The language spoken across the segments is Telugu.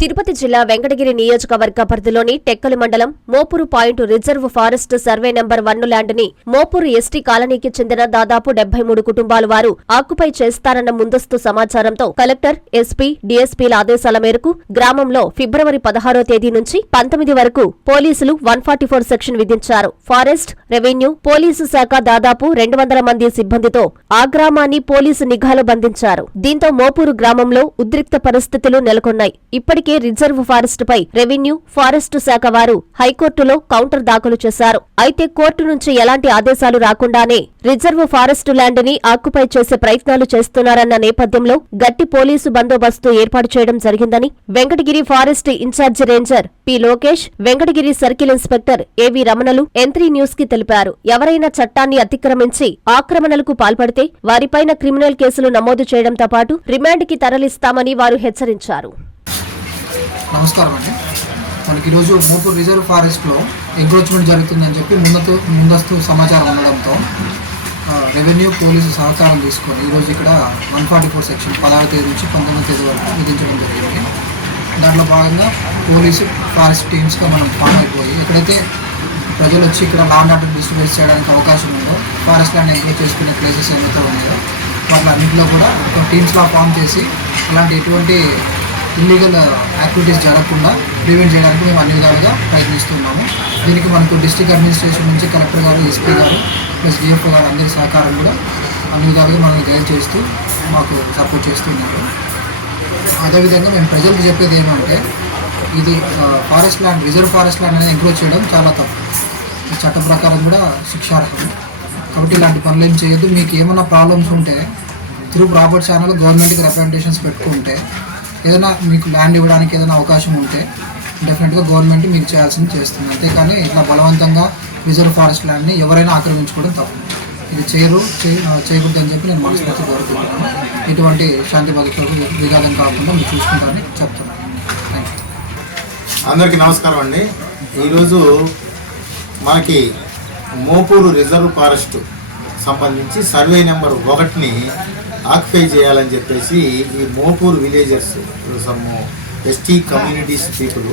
తిరుపతి జిల్లా వెంకటగిరి నియోజకవర్గ పరిధిలోని టెక్కలి మండలం Mopuru point reserve forest survey number 1 land ని మోపూరు ఎస్టీ కాలనీకి చెందిన దాదాపు 73 కుటుంబాల వారు ఆక్యుపై చేస్తారన్న ముందస్తు సమాచారంతో కలెక్టర్, ఎస్పీ, డీఎస్పీల ఆదేశాల మేరకు గ్రామంలో ఫిబ్రవరి 16వ తేదీ నుంచి 19 వరకు పోలీసులు 144 సెక్షన్ విధించారు. ఫారెస్ట్, రెవెన్యూ, పోలీసు శాఖ దాదాపు 200 మంది సిబ్బందితో ఆ గ్రామాన్ని పోలీసు నిఘాలో బంధించారు. దీంతో మోపూరు గ్రామంలో ఉద్రిక్త పరిస్థితులు నెలకొన్నాయి. ఇప్పటికే రిజర్వ్ ఫారెస్ట్ పై రెవెన్యూ, ఫారెస్ట్ శాఖ వారు హైకోర్టులో కౌంటర్ దాఖలు చేశారు. అయితే కోర్టు నుంచి ఎలాంటి ఆదేశాలు రాకుండానే రిజర్వ్ ఫారెస్ట్ ల్యాండ్ ని ఆక్యుపై చేసే ప్రయత్నాలు చేస్తున్నారన్న నేపథ్యంలో గట్టి పోలీసు బందోబస్తు ఏర్పాటు చేయడం జరిగిందని Venkatagiri forest incharge ranger P Lokesh, Venkatagiri circle inspector AV రమణలు M3 న్యూస్ కి తెలిపారు. ఎవరైనా చట్టాన్ని అతిక్రమించి ఆక్రమణలకు పాల్పడితే వారిపైన క్రిమినల్ కేసులు నమోదు చేయడంతో పాటు రిమాండ్ కి తరలిస్తామని వారు హెచ్చరించారు. నమస్కారం అండి. మనకి ఈరోజు మోపూర్ రిజర్వ్ ఫారెస్ట్లో ఎంక్రోచ్మెంట్ జరుగుతుందని చెప్పి ముందస్తు సమాచారం ఉండడంతో రెవెన్యూ, పోలీసు సహకారం తీసుకొని ఈరోజు ఇక్కడ 144 సెక్షన్ 16వ తేదీ నుంచి 19వ తేదీ వరకు విధించడం జరిగింది. దాంట్లో భాగంగా పోలీసు, ఫారెస్ట్ టీమ్స్గా మనం ఫామ్ అయిపోయి ఎక్కడైతే ప్రజలు వచ్చి ఇక్కడ ల్యాండ్ ఆర్డర్ డిస్ట్రిబ్యూట్ చేయడానికి అవకాశం ఉందో, ఫారెస్ట్ ల్యాండ్ ఎంక్రోచ్ చేసుకునే ప్లేసెస్ ఏమైతే ఉన్నాయో వాటి అన్నింటిలో కూడా ఒక టీమ్స్గా ఫామ్ చేసి అలాంటి ఎటువంటి ఇల్లీగల్ యాక్టివిటీస్ జరగకుండా ప్రివెంట్ చేయడానికి మేము అన్ని విధాలుగా ప్రయత్నిస్తున్నాము. దీనికి మనకు డిస్ట్రిక్ట్ అడ్మినిస్ట్రేషన్ నుంచి కలెక్టర్ గారు, ఎస్పీ గారు ప్లస్ డిఎఫ్ఓ గారు అందరి సహకారం కూడా అన్ని విధాలుగా మనల్ని గైడ్ చేస్తూ మాకు సపోర్ట్ చేస్తున్నారు. అదేవిధంగా మేము ప్రజలకు చెప్పేది ఏమంటే, ఇది forest land, reserve forest land అనేది ఎంక్రోచ్ చేయడం చాలా తప్పు. చట్ట ప్రకారం కూడా శిక్షార్హం. కాబట్టి ఇలాంటి పనులు ఏం చేయొద్దు. మీకు ఏమైనా ప్రాబ్లమ్స్ ఉంటే త్రూ ప్రాపర్ ఛానల్ గవర్నమెంట్కి రిప్రజెంటేషన్స్ పెట్టుకుంటే, ఏదైనా మీకు ల్యాండ్ ఇవ్వడానికి ఏదైనా అవకాశం ఉంటే డెఫినెట్గా గవర్నమెంట్ మీకు చేయాల్సింది చేస్తుంది. అంతేకాని ఇట్లా బలవంతంగా రిజర్వ్ ఫారెస్ట్ ల్యాండ్ని ఎవరైనా ఆక్రమించుకోవడం తప్పు. ఇది చేయకూడదు అని చెప్పి నేను మనస్ఫూర్తి కోరుకుంటున్నాను. ఎటువంటి శాంతి భద్రతలకు విఘాతం కాకుండా మీరు చూసుకుంటారని చెప్తున్నాను. Thank you. అందరికీ నమస్కారం అండి. ఈరోజు మనకి మోపూరు రిజర్వ్ ఫారెస్ట్ సంబంధించి సర్వే నెంబర్ 1ని ఆక్యుపై చేయాలని చెప్పేసి ఈ Mopur villagers, some ST communities people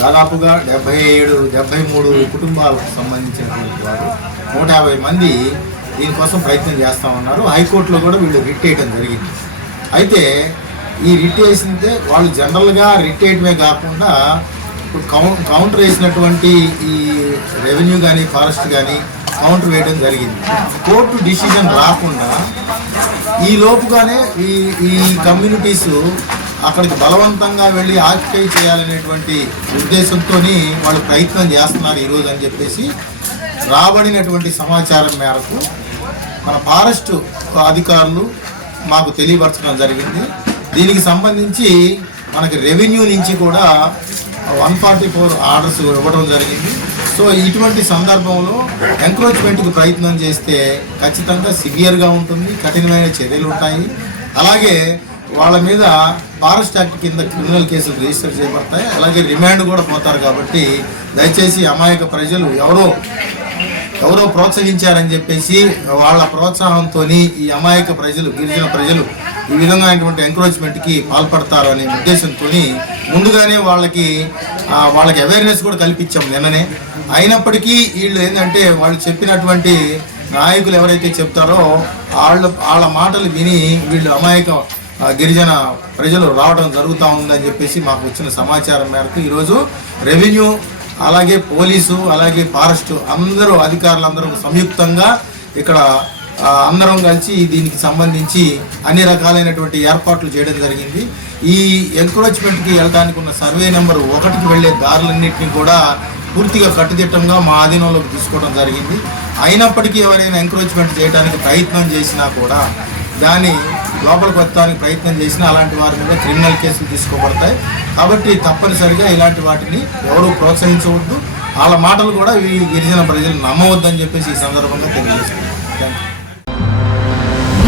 దాదాపుగా 73 కుటుంబాలకు సంబంధించినటువంటి వారు 150 మంది దీనికోసం ప్రయత్నం చేస్తూ ఉన్నారు. హైకోర్టులో కూడా వీళ్ళు రిట్ వేయడం జరిగింది. అయితే ఈ రిట్ వేసిందే వాళ్ళు జనరల్గా రిట్ వేయడమే కాకుండా ఇప్పుడు కౌంటర్ వేసినటువంటి ఈ రెవెన్యూ కానీ, ఫారెస్ట్ కానీ కౌంటర్ వేయడం జరిగింది. కోర్టు డిసిజన్ రాకుండా ఈ లోపుగానే ఈ కమ్యూనిటీస్ అక్కడికి బలవంతంగా వెళ్ళి ఆక్యుపై చేయాలనేటువంటి ఉద్దేశంతో వాళ్ళు ప్రయత్నం చేస్తున్నారు ఈరోజు అని చెప్పేసి రాబడినటువంటి సమాచారం మేరకు మన ఫారెస్ట్ అధికారులు మాకు తెలియపరచడం జరిగింది. దీనికి సంబంధించి మనకి రెవెన్యూ నుంచి కూడా 144 ఆర్డర్స్ ఇవ్వడం జరిగింది. సో ఇటువంటి సందర్భంలో ఎంక్రోచ్మెంట్కి ప్రయత్నం చేస్తే ఖచ్చితంగా సివియర్గా ఉంటుంది, కఠినమైన చర్యలు ఉంటాయి. అలాగే వాళ్ళ మీద ఫారెస్ట్ యాక్ట్ కింద క్రిమినల్ కేసులు రిజిస్టర్ చేయబడతాయి. అలాగే రిమాండ్ కూడా పోతారు. కాబట్టి దయచేసి అమాయక ప్రజలు ఎవరో ప్రోత్సహించారని చెప్పేసి వాళ్ళ ప్రోత్సాహంతో ఈ అమాయక ప్రజలు, గిరిజన ప్రజలు ఈ విధంగా ఎంక్రోచ్మెంట్కి పాల్పడతారు అనే ఉద్దేశంతో ముందుగానే వాళ్ళకి అవేర్నెస్ కూడా కల్పించాం నిన్ననే. అయినప్పటికీ వీళ్ళు ఏంటంటే వాళ్ళు చెప్పినటువంటి నాయకులు ఎవరైతే చెప్తారో వాళ్ళ మాటలు విని వీళ్ళు అమాయక గిరిజన ప్రజలు రావడం జరుగుతూ ఉందని చెప్పేసి మాకు వచ్చిన సమాచారం మేరకు ఈరోజు రెవెన్యూ, అలాగే పోలీసు, అలాగే ఫారెస్ట్ అధికారులందరూ సంయుక్తంగా ఇక్కడ అందరం కలిసి దీనికి సంబంధించి అన్ని రకాలైనటువంటి ఏర్పాట్లు చేయడం జరిగింది. ఈ ఎంక్రోచ్మెంట్కి వెళ్ళడానికి ఉన్న సర్వే నెంబర్ 1కి వెళ్ళే దారులన్నింటినీ కూడా పూర్తిగా కట్టుదిట్టంగా మా ఆధీనంలోకి తీసుకోవడం జరిగింది. అయినప్పటికీ ఎవరైనా ఎంక్రోచ్మెంట్ చేయడానికి ప్రయత్నం చేసినా కూడా, దాన్ని లోపలికి వచ్చడానికి ప్రయత్నం చేసినా అలాంటి వారి మీద క్రిమినల్ కేసులు తీసుకోబడతాయి. కాబట్టి తప్పనిసరిగా ఇలాంటి వాటిని ఎవరూ ప్రోత్సహించవద్దు. వాళ్ళ మాటలు కూడా ఈ గిరిజన ప్రజలు నమ్మవద్దని చెప్పేసి ఈ సందర్భంగా తెలియజేస్తున్నారు.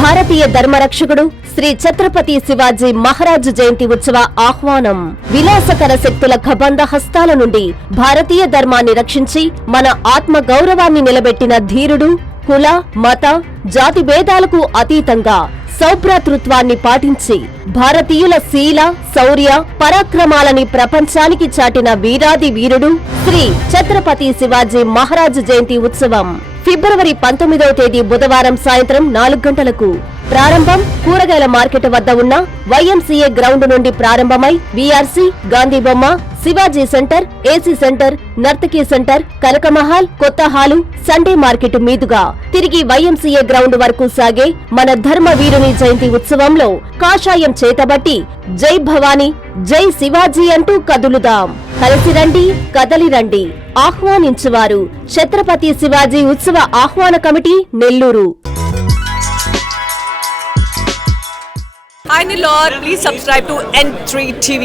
భారతీయ ధర్మరక్షకుడు శ్రీ ఛత్రపతి శివాజీ మహారాజ్ జయంతి ఉత్సవ ఆహ్వానం. విలాసకర శక్తుల కబంధ హస్తాల నుండి భారతీయ ధర్మాన్ని రక్షించి మన ఆత్మ గౌరవాన్ని నిలబెట్టిన ధీరుడు, కుల, మత, జాతి భేదాలకు అతీతంగా సౌభ్రాతృత్వాన్ని పాటించి భారతీయుల శీల శౌర్య పరాక్రమాలని ప్రపంచానికి చాటిన వీరాది వీరుడు శ్రీ ఛత్రపతి శివాజీ మహారాజ్ జయంతి ఉత్సవం ఫిబ్రవరి 19వ తేదీ బుధవారం సాయంత్రం 4 గంటలకు ప్రారంభం. కూరగాయల మార్కెట్ వద్ద ఉన్న YMCA గ్రౌండ్ నుండి ప్రారంభమై వీఆర్సీ, గాంధీ బొమ్మ, Shivaji centre, AC centre, Nartaki centre, Kanakamahal, కొత్త హాలు, సండే మార్కెట్ మీదుగా తిరిగి YMCA గ్రౌండ్ వరకు సాగే మన ధర్మ వీరుని జయంతి ఉత్సవంలో కాషాయం చేతబట్టి జై భవానీ, జై శివాజీ అంటూ కదులుదాం. కలిసి రండి, కదలి రండి. ఆహ్వానించువారు ఛత్రపతి శివాజీ ఉత్సవ ఆహ్వాన committee, Nellore. Hi Nilor, please subscribe to N3 TV.